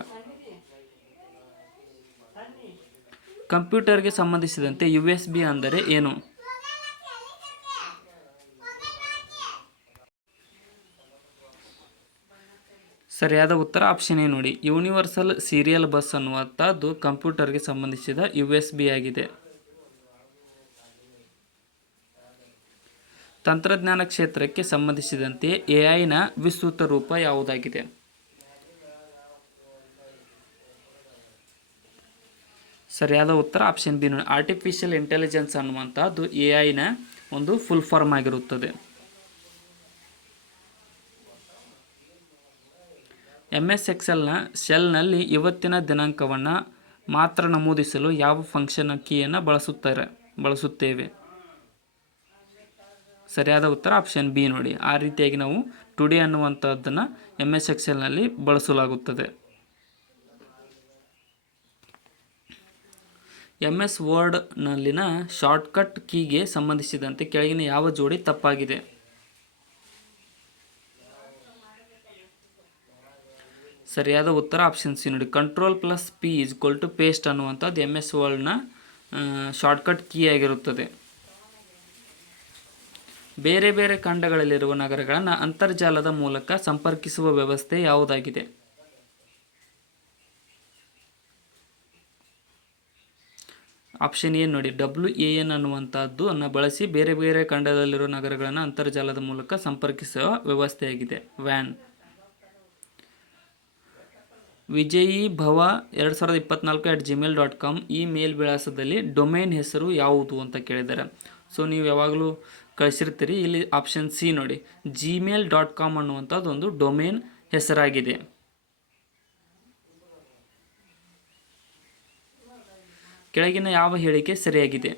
ಕಂಪ್ಯೂಟರ್ಗೆ ಸಂಬಂಧಿಸಿದಂತೆ USB ಅಂದರೆ ಏನು? ಸರಿಯಾದ ಉತ್ತರ ಆಪ್ಷನ್ ಎ ನೋಡಿ. ಯೂನಿವರ್ಸಲ್ ಸೀರಿಯಲ್ ಬಸ್ ಅನ್ನುವಂಥದ್ದು ಕಂಪ್ಯೂಟರ್ಗೆ ಸಂಬಂಧಿಸಿದ USB ಆಗಿದೆ. ತಂತ್ರಜ್ಞಾನ ಕ್ಷೇತ್ರಕ್ಕೆ ಸಂಬಂಧಿಸಿದಂತೆ AI ನ ವಿಸ್ತೃತ ರೂಪ ಯಾವುದಾಗಿದೆ? ಸರಿಯಾದ ಉತ್ತರ ಆಪ್ಷನ್ ಬಿ ನೋಡಿ. ಆರ್ಟಿಫಿಷಿಯಲ್ ಇಂಟೆಲಿಜೆನ್ಸ್ ಅನ್ನುವಂಥದ್ದು AI ನ ಒಂದು ಫುಲ್ ಫಾರ್ಮ್ ಆಗಿರುತ್ತದೆ. MS ಎಕ್ಸೆಲ್ನ ಶೆಲ್ನಲ್ಲಿ ಇವತ್ತಿನ ದಿನಾಂಕವನ್ನು ಮಾತ್ರ ನಮೂದಿಸಲು ಯಾವ ಫಂಕ್ಷನ್ ಕೀಯನ್ನು ಬಳಸುತ್ತೇವೆ? ಸರಿಯಾದ ಉತ್ತರ ಆಪ್ಷನ್ ಬಿ ನೋಡಿ. ಆ ರೀತಿಯಾಗಿ ನಾವು ಟುಡೇ ಅನ್ನುವಂಥದ್ದನ್ನು MS ಎಕ್ಸೆಲ್ನಲ್ಲಿ ಬಳಸಲಾಗುತ್ತದೆ. MS ವರ್ಡ್ನಲ್ಲಿನ ಶಾರ್ಟ್ಕಟ್ ಕೀಗೆ ಸಂಬಂಧಿಸಿದಂತೆ ಕೆಳಗಿನ ಯಾವ ಜೋಡಿ ತಪ್ಪಾಗಿದೆ? ಸರಿಯಾದ ಉತ್ತರ ಆಪ್ಷನ್ ಸಿ ನೋಡಿ. Ctrl+P = ಪೇಸ್ಟ್ ಅನ್ನುವಂಥದ್ದು MS ವರ್ಡ್ನ ಶಾರ್ಟ್ಕಟ್ ಕೀ ಆಗಿರುತ್ತದೆ. ಬೇರೆ ಬೇರೆ ಖಂಡಗಳಲ್ಲಿರುವ ನಗರಗಳನ್ನು ಅಂತರ್ಜಾಲದ ಮೂಲಕ ಸಂಪರ್ಕಿಸುವ ವ್ಯವಸ್ಥೆ ಯಾವುದಾಗಿದೆ? ಆಪ್ಷನ್ ಎ ನೋಡಿ. WAN ಅನ್ನುವಂಥದ್ದು ಬಳಸಿ ಬೇರೆ ಬೇರೆ ಖಂಡದಲ್ಲಿರುವ ನಗರಗಳನ್ನು ಅಂತರ್ಜಾಲದ ಮೂಲಕ ಸಂಪರ್ಕಿಸುವ ವ್ಯವಸ್ಥೆಯಾಗಿದೆ, ವ್ಯಾನ್. vijayiBhava2024@gmail.com ಈ ಮೇಲ್ ವಿಳಾಸದಲ್ಲಿ ಡೊಮೇನ್ ಹೆಸರು ಯಾವುದು ಅಂತ ಕೇಳಿದ್ದಾರೆ. ಸೊ ನೀವು ಯಾವಾಗಲೂ ಕಳಿಸಿರ್ತೀರಿ. ಇಲ್ಲಿ ಆಪ್ಷನ್ ಸಿ ನೋಡಿ. gmail.com ಅನ್ನುವಂಥದ್ದು ಒಂದು ಡೊಮೇನ್ ಹೆಸರಾಗಿದೆ. ಕೆಳಗಿನ ಯಾವ ಹೇಳಿಕೆ ಸರಿಯಾಗಿದೆ?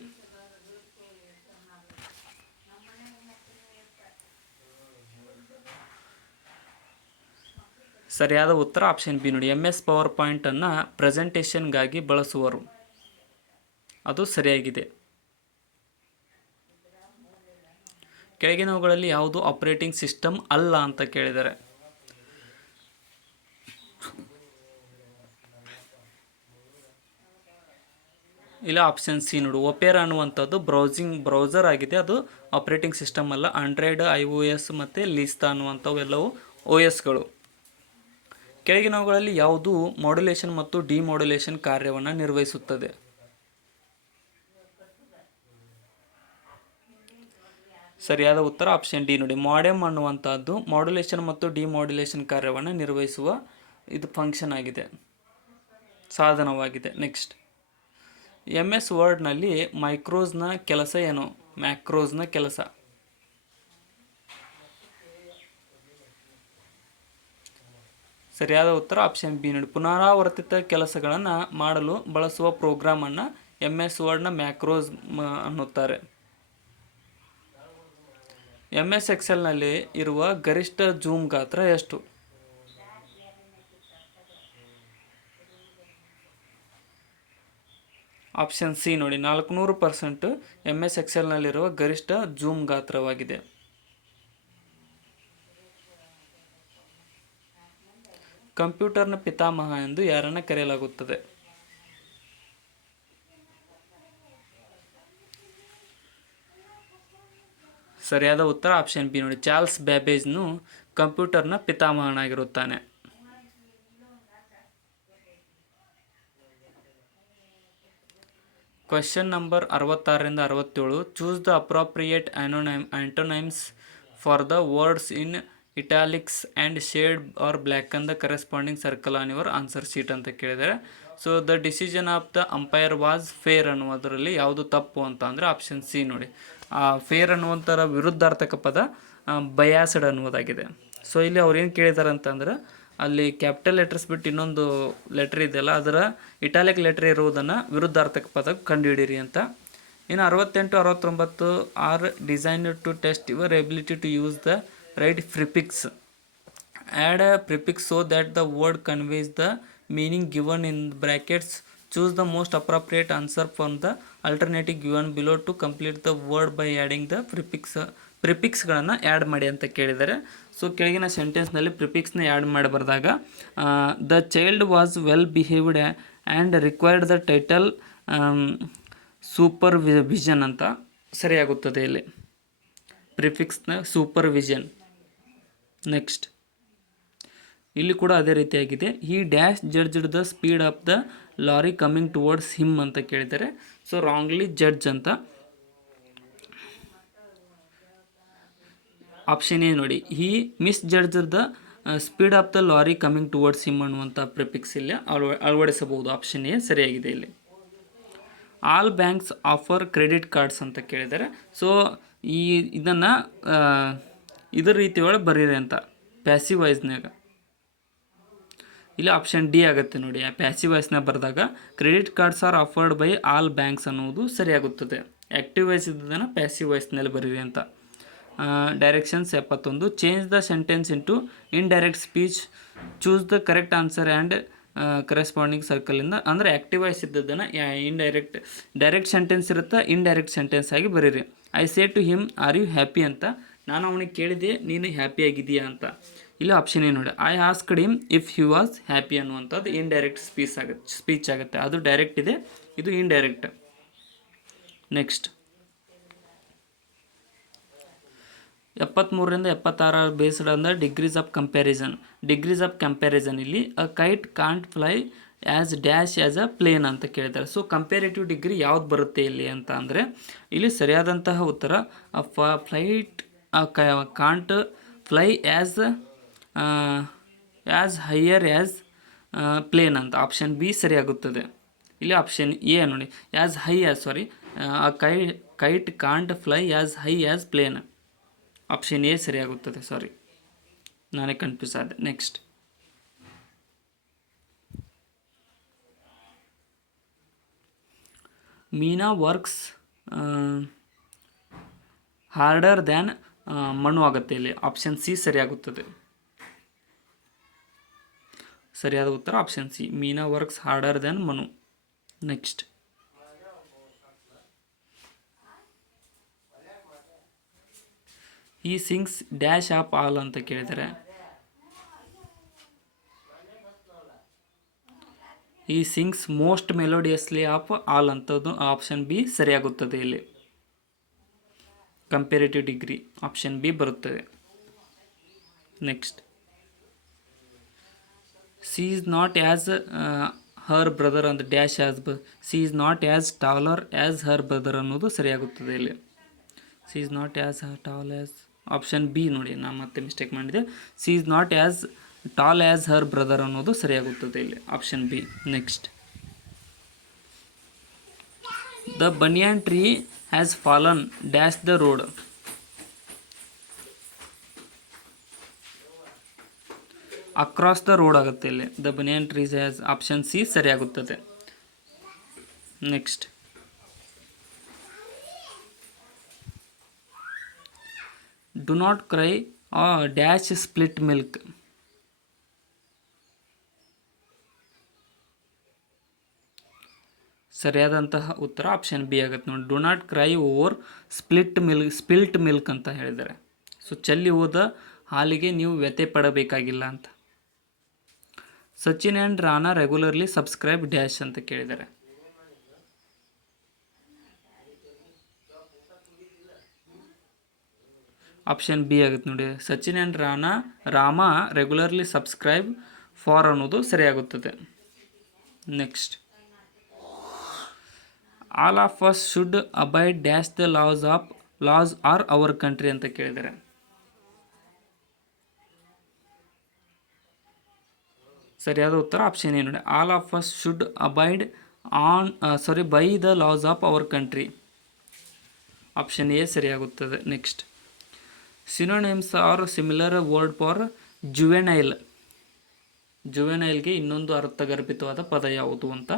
ಸರಿಯಾದ ಉತ್ತರ ಆಪ್ಷನ್ ಬಿ ನೋಡಿ. MS ಪವರ್ ಪಾಯಿಂಟನ್ನು ಪ್ರೆಸೆಂಟೇಷನ್ಗಾಗಿ ಬಳಸುವರು, ಅದು ಸರಿಯಾಗಿದೆ. ಕೆಳಗಿನವುಗಳಲ್ಲಿ ಯಾವುದು ಆಪರೇಟಿಂಗ್ ಸಿಸ್ಟಮ್ ಅಲ್ಲ ಅಂತ ಕೇಳಿದ್ದಾರೆ. ಇಲ್ಲ ಆಪ್ಷನ್ ಸಿ ನೋಡು. ಒಪೇರಾ ಅನ್ನುವಂಥದ್ದು ಬ್ರೌಸರ್ ಆಗಿದೆ, ಅದು ಆಪರೇಟಿಂಗ್ ಸಿಸ್ಟಮ್ ಅಲ್ಲ. ಆಂಡ್ರಾಯ್ಡ್, iOS ಮತ್ತು ಲಿಸ್ತಾ ಅನ್ನುವಂಥವು ಎಲ್ಲವೂ OSಗಳು. ಕೆಳಗಿನವುಗಳಲ್ಲಿ ಯಾವುದು ಮಾಡ್ಯುಲೇಷನ್ ಮತ್ತು ಡಿಮಾಡ್ಯುಲೇಷನ್ ಕಾರ್ಯವನ್ನು ನಿರ್ವಹಿಸುತ್ತದೆ? ಸರಿಯಾದ ಉತ್ತರ ಆಪ್ಷನ್ ಡಿ ನೋಡಿ. ಮಾಡೆಮ್ ಅನ್ನುವಂಥದ್ದು ಮಾಡ್ಯುಲೇಷನ್ ಮತ್ತು ಡಿಮಾಡ್ಯುಲೇಷನ್ ಕಾರ್ಯವನ್ನು ನಿರ್ವಹಿಸುವ ಇದು ಫಂಕ್ಷನ್ ಆಗಿದೆ, ಸಾಧನವಾಗಿದೆ. ನೆಕ್ಸ್ಟ್, MS ವರ್ಡ್ನಲ್ಲಿ ಮೈಕ್ರೋಸ್ನ ಕೆಲಸ ಏನು? ಮ್ಯಾಕ್ರೋಸ್ನ ಕೆಲಸ. ಸರಿಯಾದ ಉತ್ತರ ಆಪ್ಷನ್ ಬಿ ನೋಡಿ. ಪುನರಾವರ್ತಿತ ಕೆಲಸಗಳನ್ನು ಮಾಡಲು ಬಳಸುವ ಪ್ರೋಗ್ರಾಮನ್ನು MS ವರ್ಡ್ನ ಮ್ಯಾಕ್ರೋಸ್ ಅನ್ನುತ್ತಾರೆ. MS ಎಕ್ಸೆಲ್ನಲ್ಲಿ ಇರುವ ಗರಿಷ್ಠ ಜೂಮ್ ಗಾತ್ರ ಎಷ್ಟು? ಆಪ್ಷನ್ ಸಿ ನೋಡಿ. 400% MS ಎಕ್ಸೆಲ್ನಲ್ಲಿರುವ ಗರಿಷ್ಠ ಜೂಮ್ ಗಾತ್ರವಾಗಿದೆ. ಕಂಪ್ಯೂಟರ್ನ ಪಿತಾಮಹ ಎಂದು ಯಾರನ್ನು ಕರೆಯಲಾಗುತ್ತದೆ? ಸರಿಯಾದ ಉತ್ತರ ಆಪ್ಷನ್ ಬಿ ನೋಡಿ. ಚಾರ್ಲ್ಸ್ ಬ್ಯಾಬೇಜ್ನು ಕಂಪ್ಯೂಟರ್ನ ಪಿತಾಮಹನಾಗಿರುತ್ತಾನೆ. ಕ್ವೆಶ್ಚನ್ ನಂಬರ್ 66ರಿಂದ 67. Choose the appropriate antonyms for the words in italics and shade or blacken the corresponding circle on your answer sheet ಅಂತ ಕೇಳಿದರೆ. So the decision of the umpire was fair ಅನ್ನುವುದರಲ್ಲಿ ಯಾವುದು ತಪ್ಪು ಅಂತ ಅಂದರೆ ಆಪ್ಷನ್ ಸಿ ನೋಡಿ. Fair ಅನ್ನುವಂಥರ ವಿರುದ್ಧಾರ್ಥಕ ಪದ ಬಯಾಸ್ಡ್ ಅನ್ನುವುದಾಗಿದೆ. ಸೊ ಇಲ್ಲಿ ಅವ್ರು ಏನು ಕೇಳಿದ್ದಾರೆ ಅಂತಂದ್ರೆ, ಅಲ್ಲಿ ಕ್ಯಾಪಿಟಲ್ ಲೆಟರ್ಸ್ ಬಿಟ್ಟು ಇನ್ನೊಂದು ಲೆಟ್ರ್ ಇದೆಯಲ್ಲ, ಅದರ ಇಟಾಲಿಕ್ ಲೆಟ್ರ್ ಇರುವುದನ್ನು ವಿರುದ್ಧಾರ್ಥಕ ಪದ ಕಂಡುಹಿಡಿಯಿರಿ ಅಂತ. ಇನ್ನು 68, 69 are designed to test your ability to use the right prefix add a prefix so that the word conveys the meaning given in brackets. Choose the most appropriate answer from the alternative given below to complete the word by adding the ಪ್ರಿಫಿಕ್ಸ್ಗಳನ್ನು add ಮಾಡಿ ಅಂತ ಕೇಳಿದ್ದಾರೆ. So ಕೆಳಗಿನ ಸೆಂಟೆನ್ಸ್ನಲ್ಲಿ ಪ್ರಿಫಿಕ್ಸ್ನ add ಮಾಡಿ ಬರೆದಾಗ the child was well behaved and required the title supervision ಅಂತ ಸರಿಯಾಗುತ್ತದೆ ಇಲ್ಲಿ ಪ್ರಿಫಿಕ್ಸ್ನ supervision. Next ಇಲ್ಲಿ ಕೂಡ ಅದೇ ರೀತಿಯಾಗಿದೆ. ಈ dash judged the speed of the lorry coming towards him ಅಂತ ಕೇಳಿದ್ದಾರೆ. ಸೊ ರಾಂಗ್ಲಿ ಜಡ್ಜ್ ಅಂತ. ಆಪ್ಷನ್ ಎ ನೋಡಿ, he misjudge the speed of the lorry coming towards him ಅನ್ನುವಂಥ ಪ್ರಿಫಿಕ್ಸ್ ಇಲ್ಲಿ ಅಳವಡಿಸಬಹುದು. ಆಪ್ಷನ್ ಎ ಸರಿಯಾಗಿದೆ ಇಲ್ಲಿ. All banks offer credit cards ಅಂತ ಕೇಳಿದ್ದಾರೆ. ಸೊ ಇದನ್ನು ಇದರ ರೀತಿ ಒಳಗೆ ಬರೀರಿ ಅಂತ ಪ್ಯಾಸಿವ್ ವಾಯ್ಸ್ನಾಗ. ಇಲ್ಲಿ ಆಪ್ಷನ್ ಡಿ ಆಗುತ್ತೆ ನೋಡಿ. ಆ ಪ್ಯಾಸಿವ್ ವಾಯ್ಸ್ನಾಗ ಬರೆದಾಗ credit cards are offered by all banks ಅನ್ನೋದು ಸರಿಯಾಗುತ್ತದೆ. ಆ್ಯಕ್ಟಿವ್ ವಾಯ್ಸ್ ಇದ್ದದನ್ನು ಪ್ಯಾಸಿವ್ ವಾಯ್ಸ್ನಲ್ಲಿ ಬರೀರಿ ಅಂತ. Directions 71. Change the sentence into indirect speech. Choose the correct answer and corresponding ಸರ್ಕಲಿಂದ. ಅಂದರೆ ಆ್ಯಕ್ಟಿವ್ ವಾಯ್ಸ್ ಇದ್ದದನ್ನು ಡೈರೆಕ್ಟ್ ಸೆಂಟೆನ್ಸ್ ಇರುತ್ತೆ, ಇಂಡೈರೆಕ್ಟ್ ಸೆಂಟೆನ್ಸ್ ಆಗಿ ಬರೀರಿ. I say to him are you happy ಅಂತ, ನಾನು ಅವನಿಗೆ ಕೇಳಿದೆ ನೀನು ಹ್ಯಾಪಿ ಆಗಿದೆಯಾ ಅಂತ. ಇಲ್ಲಿ ಆಪ್ಷನ್ ಏನು ನೋಡಿ, I asked him if he was happy ಅನ್ನುವಂಥದ್ದು ಇಂಡೈರೆಕ್ಟ್ ಸ್ಪೀಚ್ ಆಗುತ್ತೆ. ಅದು ಡೈರೆಕ್ಟ್ ಇದೆ, ಇದು ಇಂಡೈರೆಕ್ಟ್. ನೆಕ್ಸ್ಟ್ 73ರಿಂದ 76 based on the degrees of comparison. Degrees of comparison ಇಲ್ಲಿ a kite can't fly as dash as a plane ಅಂತ ಕೇಳಿದ್ದಾರೆ. ಸೊ ಕಂಪ್ಯಾರಿಟಿವ್ ಡಿಗ್ರಿ ಯಾವ್ದು ಬರುತ್ತೆ ಇಲ್ಲಿ ಅಂತ ಅಂದರೆ ಇಲ್ಲಿ ಸರಿಯಾದಂತಹ ಉತ್ತರ flight can't fly as higher as plane ಅಂತ. ಆಪ್ಷನ್ ಬಿ ಸರಿಯಾಗುತ್ತದೆ. ಇಲ್ಲಿ ಆಪ್ಷನ್ ಎ ನೋಡಿ, as high as kite can't fly as high as plane. Option A ಸರಿಯಾಗುತ್ತದೆ. ಸಾರಿ, ನಾನೇ ಕನ್ಫ್ಯೂಸ್ ಆದೆ. Next Meena works harder than Manu ಆಗುತ್ತೆ ಇಲ್ಲಿ. ಆಪ್ಷನ್ ಸಿ ಸರಿಯಾಗುತ್ತದೆ. ಸರಿಯಾದ ಉತ್ತರ option C, Meena works harder than Manu. Next E sings dash of all ಅಂತ ಕೇಳಿದರೆ E sings most melodiously of all ಅಂತದ್ದು ಆಪ್ಷನ್ ಬಿ ಸರಿಯಾಗುತ್ತದೆ. ಇಲ್ಲಿ ಕಂಪೇರಿಟಿವ್ ಡಿಗ್ರಿ ಆಪ್ಷನ್ ಬಿ ಬರುತ್ತದೆ. Next C is not as her brother ಅಂತ dash as C is not as taller as her brother ಅನ್ನೋದು ಸರಿಯಾಗುತ್ತದೆ. ಇಲ್ಲಿ C is not as tall as option B ನೋಡಿ, ನಾನು ಮತ್ತೆ ಮಿಸ್ಟೇಕ್ ಮಾಡಿದೆ. C is not as tall as her brother ಅನ್ನೋದು ಸರಿಯಾಗುತ್ತದೆ ಇಲ್ಲಿ option B. Next the banyan tree has fallen dash the road. Across the road ಆಗುತ್ತೆ ಇಲ್ಲಿ. The banyan trees has option C ಸರಿಯಾಗುತ್ತದೆ. Next do not cry dash split milk. ಸರಿಯಾದಂತಹ ಉತ್ತರ option B ಆಗುತ್ತೆ ನೋಡಿ. Do not cry over spilt milk ಅಂತ ಹೇಳಿದ್ದಾರೆ. So ಚೆಲ್ಲಿ ಹೋದ ಹಾಲಿಗೆ ನೀವು ವ್ಯಥೆ ಪಡಬೇಕಾಗಿಲ್ಲ ಅಂತ. Sachin and Rana regularly subscribe dash ಅಂತ ಕೇಳಿದ್ದಾರೆ. ಆಪ್ಷನ್ ಬಿ ಆಗುತ್ತೆ ನೋಡಿ. Sachin and Rama regularly subscribe for ಅನ್ನೋದು ಸರಿಯಾಗುತ್ತದೆ. Next all of us should abide dash the laws are our country ಅಂತ ಕೇಳಿದ್ದಾರೆ. ಸರಿಯಾದ ಉತ್ತರ ಆಪ್ಷನ್ ಏನು ನೋಡಿ. All of us should abide by the laws of our country. Option A ಸರಿಯಾಗುತ್ತದೆ. Next synonyms or similar word for juvenile. ಜುವೆನೈಲ್ಗೆ ಇನ್ನೊಂದು ಅರ್ಥಗರ್ಭಿತವಾದ ಪದ ಯಾವುದು ಅಂತ.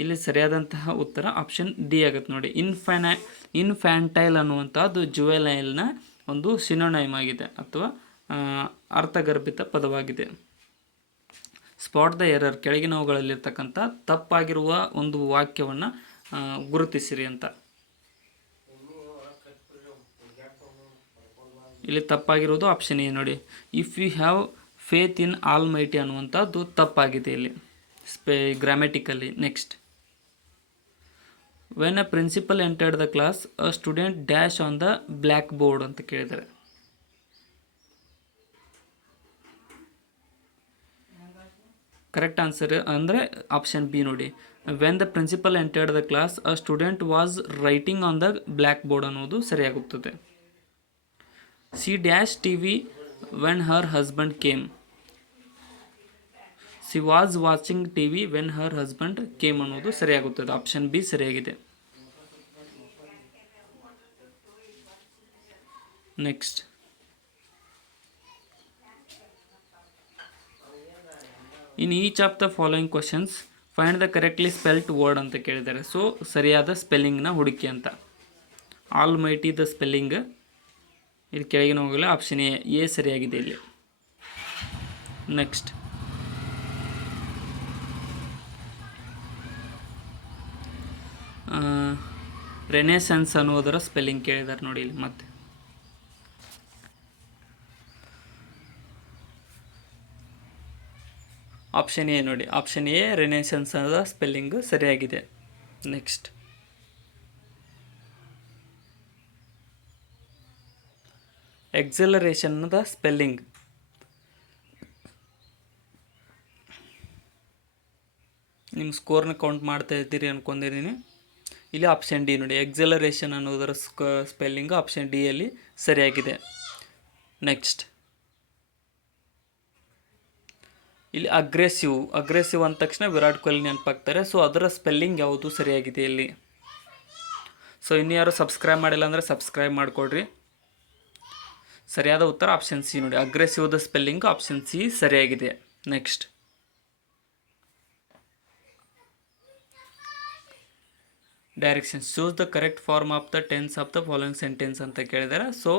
ಇಲ್ಲಿ ಸರಿಯಾದಂತಹ ಉತ್ತರ ಆಪ್ಷನ್ ಡಿ ಆಗುತ್ತೆ ನೋಡಿ. ಇನ್ಫ್ಯಾಂಟೈಲ್ ಅನ್ನುವಂಥದ್ದು ಜುವೆನೈಲ್ನ ಒಂದು ಸಿನೋನೈಮ್ ಆಗಿದೆ ಅಥವಾ ಅರ್ಥಗರ್ಭಿತ ಪದವಾಗಿದೆ. ಸ್ಪಾಟ್ ದ ಎರರ್, ಕೆಳಗಿನವುಗಳಲ್ಲಿರ್ತಕ್ಕಂಥ ತಪ್ಪಾಗಿರುವ ಒಂದು ವಾಕ್ಯವನ್ನು ಗುರುತಿಸಿರಿ ಅಂತ. ಇಲ್ಲಿ ತಪ್ಪಾಗಿರೋದು ಆಪ್ಷನ್ ಎ ನೋಡಿ. If you have faith in almighty ಅನ್ನುವಂಥದ್ದು ತಪ್ಪಾಗಿದೆ ಇಲ್ಲಿ grammatically. Next, when a principal entered the class a student dash on the blackboard ಅಂತ ಕೇಳಿದ್ದಾರೆ. ಕರೆಕ್ಟ್ ಆನ್ಸರ್ ಅಂದರೆ ಆಪ್ಷನ್ ಬಿ ನೋಡಿ. When the principal entered the class a student was writing on the blackboard ಅನ್ನೋದು ಸರಿಯಾಗುತ್ತದೆ. C dash T V when her husband came. She was watching TV when her husband came ಅನ್ನೋದು ಸರಿಯಾಗುತ್ತದೆ. Option B ಸರಿಯಾಗಿದೆ. Next, in each of the following questions find the correctly spelt word ಅಂತ ಕೇಳಿದ್ದಾರೆ. So ಸರಿಯಾದ ಸ್ಪೆಲ್ಲಿಂಗ್ನ ಹುಡುಕಿ ಅಂತ. All mighty the spelling ಇಲ್ಲಿ ಕೆಳಗಿನ ಹೋಗಲ್ಲ. ಆಪ್ಷನ್ ಎ ಸರಿಯಾಗಿದೆ ಇಲ್ಲಿ. ನೆಕ್ಸ್ಟ್, ರೆನೆಸೆನ್ಸ್ ಅನ್ನೋದರ ಸ್ಪೆಲ್ಲಿಂಗ್ ಕೇಳಿದ್ದಾರೆ ನೋಡಿ ಇಲ್ಲಿ. ಮತ್ತೆ ಆಪ್ಷನ್ ಎ ನೋಡಿ. ಆಪ್ಷನ್ ಎ ರೆನೆಸೆನ್ಸ್ ಅನ್ನೋದ ಸ್ಪೆಲ್ಲಿಂಗ್ ಸರಿಯಾಗಿದೆ. ನೆಕ್ಸ್ಟ್, ಎಕ್ಸಲರೇಷನ್ದ ಸ್ಪೆಲ್ಲಿಂಗ್ ನಿಮ್ಮ ಸ್ಕೋರ್ನ ಕೌಂಟ್ ಮಾಡ್ತಾ ಇದ್ದೀರಿ ಅನ್ಕೊಂಡಿದ್ದೀನಿ. ಇಲ್ಲಿ ಆಪ್ಷನ್ ಡಿ ನೋಡಿ. ಎಕ್ಸಲರೇಷನ್ ಅನ್ನೋದರ ಸ್ಪೆಲ್ಲಿಂಗ್ ಆಪ್ಷನ್ ಡಿಯಲ್ಲಿ ಸರಿಯಾಗಿದೆ. ನೆಕ್ಸ್ಟ್, ಇಲ್ಲಿ ಅಗ್ರೆಸಿವ್ ಅಂದ ತಕ್ಷಣ ವಿರಾಟ್ ಕೊಹ್ಲಿ ನೆನಪಾಗ್ತಾರೆ. ಸೊ ಅದರ ಸ್ಪೆಲ್ಲಿಂಗ್ ಯಾವುದು ಸರಿಯಾಗಿದೆ ಇಲ್ಲಿ. ಸೊ ಇನ್ನು ಯಾರು ಸಬ್ಸ್ಕ್ರೈಬ್ ಮಾಡಿಲ್ಲ ಅಂದರೆ ಸಬ್ಸ್ಕ್ರೈಬ್ ಮಾಡಿಕೊಡ್ರಿ. ಸರಿಯಾದ ಉತ್ತರ ಆಪ್ಷನ್ ಸಿ ನೋಡಿ. ಅಗ್ರೆಸಿವ್ದ ಸ್ಪೆಲ್ಲಿಂಗ್ ಆಪ್ಷನ್ ಸಿ ಸರಿಯಾಗಿದೆ. Next, directions choose the correct form of the tense of the following sentence ಅಂತ ಕೇಳಿದ್ದಾರೆ. ಸೊ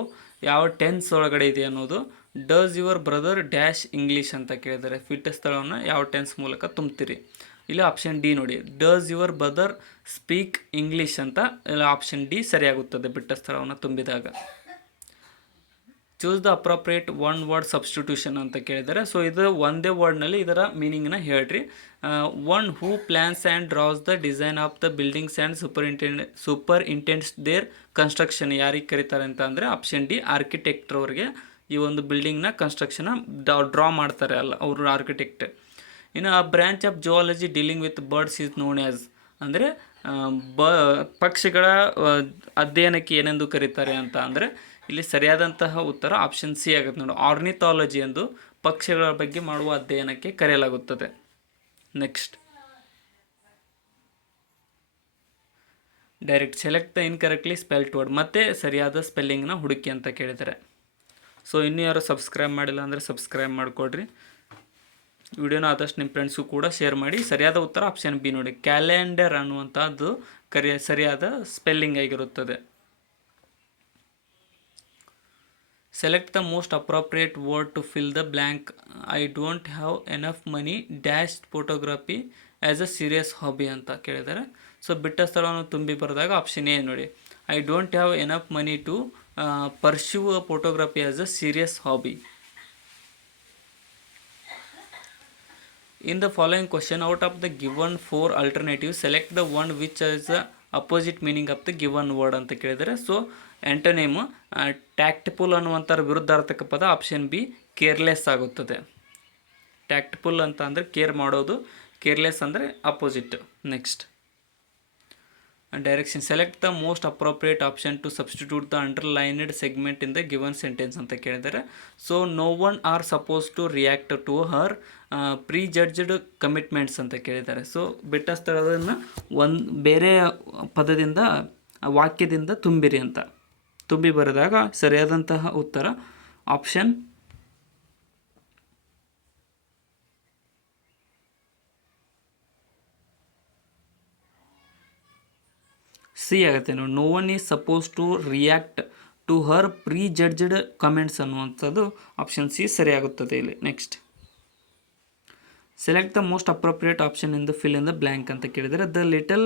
ಯಾವ ಟೆನ್ಸ್ ಒಳಗಡೆ ಇದೆ ಅನ್ನೋದು. Does your brother dash English ಅಂತ ಕೇಳಿದ್ದಾರೆ. ಫಿಟ್ ಸ್ಥಳವನ್ನು ಯಾವ ಟೆನ್ಸ್ ಮೂಲಕ ತುಂಬ್ತೀರಿ. ಇಲ್ಲಿ ಆಪ್ಷನ್ ಡಿ ನೋಡಿ. Does your brother speak English ಅಂತ ಇಲ್ಲ ಆಪ್ಷನ್ ಡಿ ಸರಿಯಾಗುತ್ತದೆ ಬಿಟ್ಟ ಸ್ಥಳವನ್ನು ತುಂಬಿದಾಗ. Choose the appropriate one word substitution ಅಂತ ಕೇಳಿದ್ದಾರೆ. ಸೊ ಇದು ಒಂದೇ ವರ್ಡ್ನಲ್ಲಿ ಇದರ ಮೀನಿಂಗ್ನ ಹೇಳ್ರಿ. One who plans and draws the design of the buildings and superintends their construction ಯಾರಿಗೆ ಕರೀತಾರೆ ಅಂತ ಅಂದರೆ ಆಪ್ಷನ್ ಡಿ ಆರ್ಕಿಟೆಕ್ಟ್ರ್ ಅವ್ರಿಗೆ ಈ ಒಂದು ಬಿಲ್ಡಿಂಗ್ನ ಕನ್ಸ್ಟ್ರಕ್ಷನ್ ಡ್ರಾ ಮಾಡ್ತಾರೆ ಅಲ್ಲ ಅವರು ಆರ್ಕಿಟೆಕ್ಟ್. ಇನ್ನು ಆ branch of geology dealing with birds is known as ಅಂದರೆ ಪಕ್ಷಿಗಳ ಅಧ್ಯಯನಕ್ಕೆ ಏನೆಂದು ಕರೀತಾರೆ ಅಂತ ಅಂದರೆ ಇಲ್ಲಿ ಸರಿಯಾದಂತಹ ಉತ್ತರ ಆಪ್ಷನ್ ಸಿ ಆಗುತ್ತೆ ನೋಡಿ. ಆರ್ನಿಥಾಲಜಿ ಎಂದು ಪಕ್ಷಿಗಳ ಬಗ್ಗೆ ಮಾಡುವ ಅಧ್ಯಯನಕ್ಕೆ ಕರೆಯಲಾಗುತ್ತದೆ. Next, direct select the incorrectly spelt word, ಮತ್ತೆ ಸರಿಯಾದ ಸ್ಪೆಲ್ಲಿಂಗ್ನ ಹುಡುಕಿ ಅಂತ ಕೇಳಿದ್ದಾರೆ. ಸೊ ಇನ್ನೂ ಯಾರು ಸಬ್ಸ್ಕ್ರೈಬ್ ಮಾಡಿಲ್ಲ ಅಂದರೆ ಸಬ್ಸ್ಕ್ರೈಬ್ ಮಾಡಿಕೊಡ್ರಿ. ವಿಡಿಯೋನ ಆದಷ್ಟು ನಿಮ್ಮ ಫ್ರೆಂಡ್ಸು ಕೂಡ ಶೇರ್ ಮಾಡಿ. ಸರಿಯಾದ ಉತ್ತರ ಆಪ್ಷನ್ ಬಿ ನೋಡಿ. ಕ್ಯಾಲೆಂಡರ್ ಅನ್ನುವಂಥದ್ದು ಸರಿಯಾದ ಸ್ಪೆಲ್ಲಿಂಗ್ ಆಗಿರುತ್ತದೆ. Select the most appropriate word to fill the blank. I don't have enough money dash photography as a serious hobby ಅಂತ ಕೇಳಿದ್ದಾರೆ. ಸೊ ಬಿಟ್ಟ ಸ್ಥಳವನ್ನು ತುಂಬಿ ಬರೆದಾಗ ಆಪ್ಷನ್ ಎ ನೋಡಿ. I don't have enough money to pursue photography as a serious hobby. In the following question, out of the given 4 alternatives, select the one which is the opposite meaning of the given word ಅಂತ ಕೇಳಿದರೆ. So ಆಂಟೋನಿಮ್ tactful ಅನ್ನುವಂಥರ ವಿರುದ್ಧಾರ್ಥಕ ಪದ option B careless ಆಗುತ್ತದೆ. Tactful ಅಂತ ಅಂದರೆ care ಮಾಡೋದು, careless ಅಂದರೆ opposite. Next, direction select the most appropriate option to substitute the underlined segment in the given sentence ಅಂತ ಕೇಳಿದ್ದಾರೆ. So no one are suppose to react to her prejudged commitments ಅಂತ ಕೇಳಿದ್ದಾರೆ. So ಬಿಟ್ಟ ಸ್ಥಳವನ್ನು ಬೇರೆ ಪದದಿಂದ ವಾಕ್ಯದಿಂದ ತುಂಬಿರಿ ಅಂತ ತುಂಬಿ ಬರೆದಾಗ ಸರಿಯಾದಂತಹ ಉತ್ತರ ಆಪ್ಷನ್ ಸಿ ಆಗುತ್ತೆ ನೋಡಿ. No one is suppose to react to her prejudged comments ಅನ್ನುವಂಥದ್ದು ಆಪ್ಷನ್ ಸಿ ಸರಿಯಾಗುತ್ತದೆ ಇಲ್ಲಿ. Next, select the most appropriate option in the fill in the blank ಅಂತ ಕೇಳಿದರೆ, the little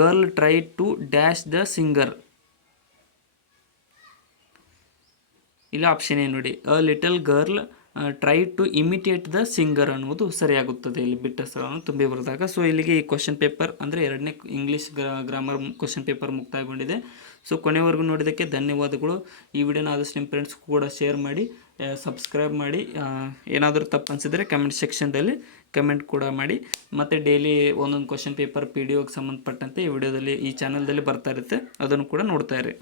girl try to dash the singer. ಇಲ್ಲಿ option ಏನು ನೋಡಿ, a little girl try to imitate the singer ಅನ್ನುವುದು ಸರಿಯಾಗುತ್ತದೆ ಇಲ್ಲಿ ಬಿಟ್ಟ ಸ್ಥಳವನ್ನು ತುಂಬಿ ಬರೆದಾಗ. ಸೊ ಇಲ್ಲಿಗೆ ಈ ಕ್ವಶನ್ ಪೇಪರ್ ಅಂದರೆ 2ನೇ ಇಂಗ್ಲೀಷ್ ಗ್ರಾಮರ್ ಕ್ವಶನ್ ಪೇಪರ್ ಮುಕ್ತಾಯಗೊಂಡಿದೆ. ಸೊ ಕೊನೆವರೆಗೂ ನೋಡಿದ್ದಕ್ಕೆ ಧನ್ಯವಾದಗಳು. ಈ ವಿಡಿಯೋನ ಆದಷ್ಟು ನಿಮ್ಮ ಫ್ರೆಂಡ್ಸ್ ಕೂಡ ಶೇರ್ ಮಾಡಿ, ಸಬ್ಸ್ಕ್ರೈಬ್ ಮಾಡಿ. ಏನಾದರೂ ತಪ್ಪು ಅನಿಸಿದರೆ ಕಮೆಂಟ್ ಸೆಕ್ಷನ್ದಲ್ಲಿ ಕಮೆಂಟ್ ಕೂಡ ಮಾಡಿ. ಮತ್ತು ಡೈಲಿ ಒಂದೊಂದು ಕ್ವಶನ್ ಪೇಪರ್ PDOಗೆ ಸಂಬಂಧಪಟ್ಟಂತೆ ಈ ವಿಡಿಯೋದಲ್ಲಿ ಈ ಚಾನಲ್ದಲ್ಲಿ ಬರ್ತಾ ಇರುತ್ತೆ, ಅದನ್ನು ಕೂಡ ನೋಡ್ತಾ ಇರಿ.